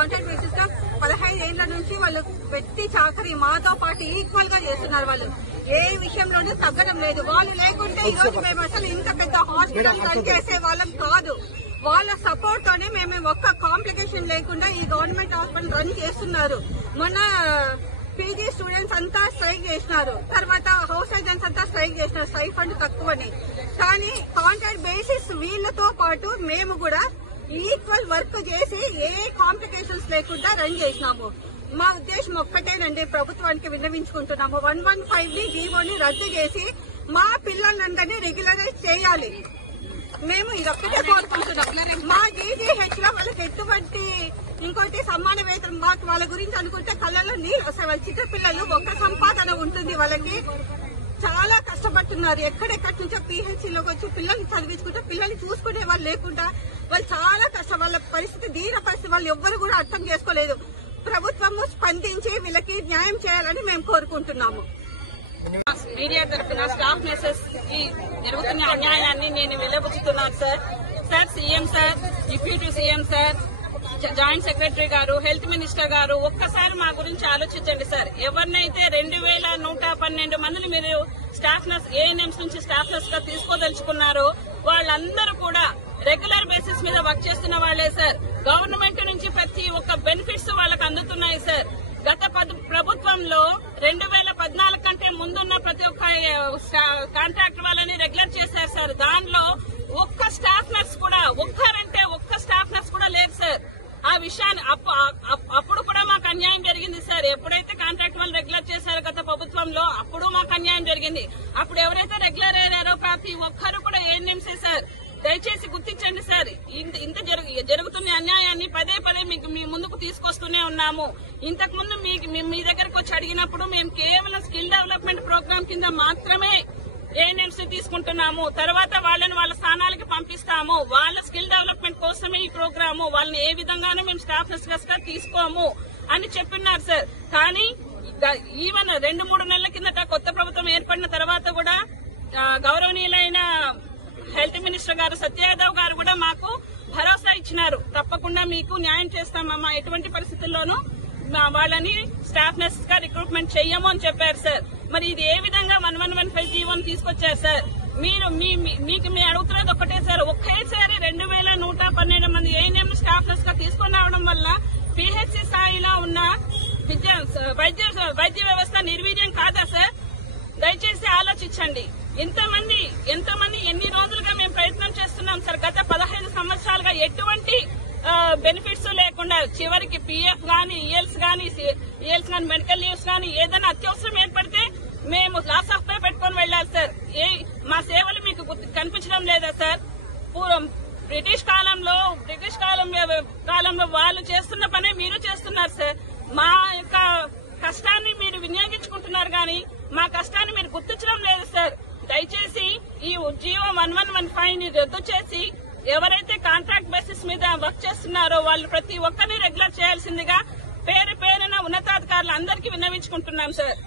Contract basis గా 15 ఏళ్ల నుంచి వాళ్ళు వ్యక్తి చాకరీ మాతో పాటు ఈక్వల్ గా చేస్తున్నారు. వాళ్ళు ఏ విషయంలోనూ తగ్గడం లేదు. వాళ్ళు లేకుంటే ఈ రోజు మేము అసలు ఇంత పెద్ద హాస్పిటల్ రన్ చేసే వాళ్ళం కాదు. వాళ్ళ సపోర్ట్ తోనే మేము ఒక్క కాంప్లికేషన్ లేకుండా ఈ గవర్నమెంట్ హాస్పిటల్ రన్ చేస్తున్నారు. మొన్న పీజీ స్టూడెంట్స్ అంతా స్ట్రైక్ చేసినారు, తర్వాత హౌస్ ఏజెంట్స్ అంతా స్ట్రైక్ చేసినారు స్టైఫండ్ తక్కువని. కానీ కాంట్రాక్ట్ బేసిస్ వీళ్లతో పాటు మేము కూడా ఈక్వల్ వర్క్ చేసి ఏ కాంప్లికేషన్స్ లేకుండా రన్ చేసినాము. మా ఉద్దేశం ఒక్కటేనండి, ప్రభుత్వానికి విన్నవించుకుంటున్నాము. 115 జీవోని రద్దు చేసి మా పిల్లలందరినీ రెగ్యులరైజ్ చేయాలి. మేము ఇదొక్కటే కోరుకుంటున్నాం. మా జీజీహెచ్ లో వాళ్ళకి ఎటువంటి ఇంకోటి సమాన వేతనం, మాకు వాళ్ళ గురించి అనుకుంటే కళ్ళలో నీళ్ళు వస్తాయి. వాళ్ళ చిన్న పిల్లలు ఒక్క సంపాదన ఉంటుంది, వాళ్ళకి చాలా కష్టపడుతున్నారు. ఎక్కడెక్కడి నుంచో పీహెచ్సీలోకి వచ్చి పిల్లల్ని చదివించుకుంటే పిల్లల్ని చూసుకునే వాళ్ళు లేకుండా వాళ్ళు చాలా కష్టం. వాళ్ళ పరిస్థితి దీన పరిస్థితి వాళ్ళు ఎవ్వరు కూడా అర్థం చేసుకోలేదు. ప్రభుత్వము స్పందించి వీళ్ళకి న్యాయం చేయాలని మేము కోరుకుంటున్నాము. మీడియా తరఫున స్టాఫ్ నర్సెస్ కి జరుగుతున్న అన్యాయాన్ని నేను వెల్లబుచ్చుతున్నాను sir. CM sir, deputy CM sir, joint secretary గారు, హెల్త్ మినిస్టర్ గారు ఒక్కసారి మా గురించి ఆలోచించండి సార్. ఎవరినైతే 2112 మందిని మీరు స్టాఫ్ నర్స్ ఏఎన్ఎంస్ నుంచి స్టాఫ్ నర్స్ గా తీసుకోదలుచుకున్నారో వాళ్ళందరూ కూడా రెగ్యులర్ బేసిస్ మీద వర్క్ చేస్తున్న వాళ్లే సార్. గవర్నమెంట్ నుంచి ప్రతి ఒక్క బెనిఫిట్స్ వాళ్ళకి అందుతున్నాయి సార్. గత ప్రభుత్వంలో 2014 కంటే ముందున్న ప్రతి ఒక్క కాంట్రాక్ట్ వాళ్ళని రెగ్యులర్ చేశారు సార్. దానిలో ఒక్క స్టాఫ్ నర్స్ కూడా ఒక్క స్టాఫ్ నర్స్ కూడా లేదు సార్. ఆ విషయాన్ని అప్పుడు కూడా మాకు అన్యాయం జరిగింది సార్. ఎప్పుడైతే కాంట్రాక్ట్ వాళ్ళు రెగ్యులర్ చేశారో గత ప్రభుత్వంలో అప్పుడు మాకు అన్యాయం జరిగింది. అప్పుడు ఎవరైతే రెగ్యులర్ అయ్యారో ప్రతి ఒక్కరు కూడా ఏఎన్ఎంసీ సార్. దయచేసి గుర్తించండి సార్. ఇంత జరుగుతున్న అన్యాయాన్ని పదే పదే మీకు మీ ముందుకు తీసుకొస్తూనే ఉన్నాము. ఇంతకు ముందు మీ దగ్గరకు వచ్చి అడిగినప్పుడు మేము కేవలం స్కిల్ డెవలప్మెంట్ ప్రోగ్రామ్ కింద మాత్రమే ఏఎన్ఎంసీ తీసుకుంటున్నాము. తర్వాత వాళ్ళని వాళ్ళ స్థానాలకి పంపిస్తాము. వాళ్ళ స్కిల్ డెవలప్మెంట్ కోసమే ఈ ప్రోగ్రాము. వాళ్ళని ఏ విధంగానూ మేము స్టాఫ్ నర్సెస్ గా తీసుకోము అని చెప్పినారు సార్. కానీ ఈవెన్ 2-3 నెలల కిందట కొత్త ప్రభుత్వం ఏర్పడిన తర్వాత కూడా గౌరవనీయులైన హెల్త్ మినిస్టర్ గారు సత్యయాదవ్ గారు కూడా మాకు భరోసా ఇచ్చినారు. తప్పకుండా మీకు న్యాయం చేస్తామమ్మా, ఎటువంటి పరిస్థితుల్లోనూ వాళ్ళని స్టాఫ్ నర్సెస్ గా రిక్రూట్మెంట్ చెయ్యము అని చెప్పారు సార్. మరి ఇది ఏ విధంగా 1115 జీవోని తీసుకొచ్చారు సార్. మీకు మేము అడుగుతున్నది ఒక్కటే సార్. ఒకేసారి 2112 మంది ఏఎన్ఎం స్టాఫ్ నర్స్ గా తీసుకొని రావడం వల్ల పీహెచ్సీ స్థాయిలో ఉన్న వైద్య వ్యవస్థ నిర్వీర్యం కాదా సార్? దయచేసి ఆలోచించండి. ఎంతమంది ఎన్ని రోజులుగా మేము ప్రయత్నం చేస్తున్నాం సార్. గత 15 సంవత్సరాలుగా ఎటువంటి బెనిఫిట్స్ లేకుండా చివరికి పీఎఫ్ గానీ ఈఎల్స్ గానీ మెడికల్ లీవ్స్ గానీ ఏదైనా అత్యవసరం ఏర్పడితే మేము లాస్ ఆఫ్ పే పెట్టుకుని వెళ్లాలి సార్. మా సేవలు మీకు కనిపించడం లేదా సార్? పూర్వం బ్రిటిష్ కాలంలో వాళ్ళు చేస్తున్న పనే మీరు చేస్తున్నారు సార్. మా యొక్క కష్టాన్ని మీరు వినియోగించుకుంటున్నారు గానీ మా కష్టాన్ని మీరు గుర్తించడం లేదు సార్. దయచేసి ఈ జీవో 1115 రద్దు చేసి ఎవరైతే కాంట్రాక్ట్ బేసిస్ మీద వర్క్ చేస్తున్నారో వాళ్ళు ప్రతి ఒక్కరిని రెగ్యులర్ చేయాల్సిందిగా పేరున ఉన్నతాధికారులు అందరికీ విన్నవించుకుంటున్నాం సార్.